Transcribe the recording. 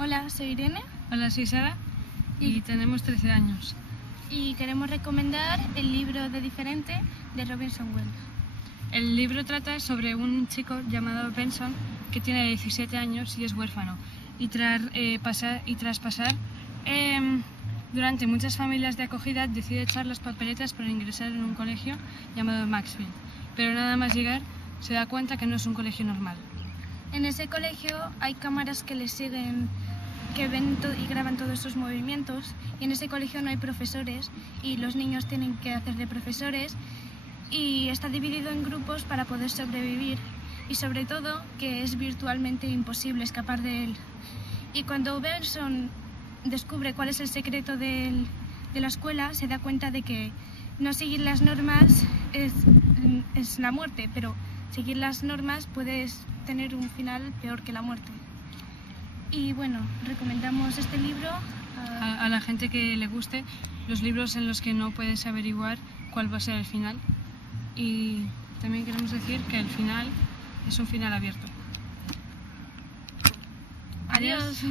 Hola, soy Irene. Hola, soy Sara y tenemos 13 años. Y queremos recomendar el libro de Diferente de Robinson Wells. El libro trata sobre un chico llamado Benson que tiene 17 años y es huérfano. Y tras pasar durante muchas familias de acogida, decide echar las papeletas para ingresar en un colegio llamado Maxfield. Pero nada más llegar, se da cuenta que no es un colegio normal. En ese colegio hay cámaras que le siguen, que ven y graban todos sus movimientos, y en ese colegio no hay profesores y los niños tienen que hacer de profesores, y está dividido en grupos para poder sobrevivir, y sobre todo que es virtualmente imposible escapar de él. Y cuando Benson descubre cuál es el secreto de la escuela, se da cuenta de que no seguir las normas es la muerte, pero seguir las normas puedes tener un final peor que la muerte. Y bueno, recomendamos este libro A la gente que le guste los libros en los que no puedes averiguar cuál va a ser el final. Y también queremos decir que el final es un final abierto. Adiós.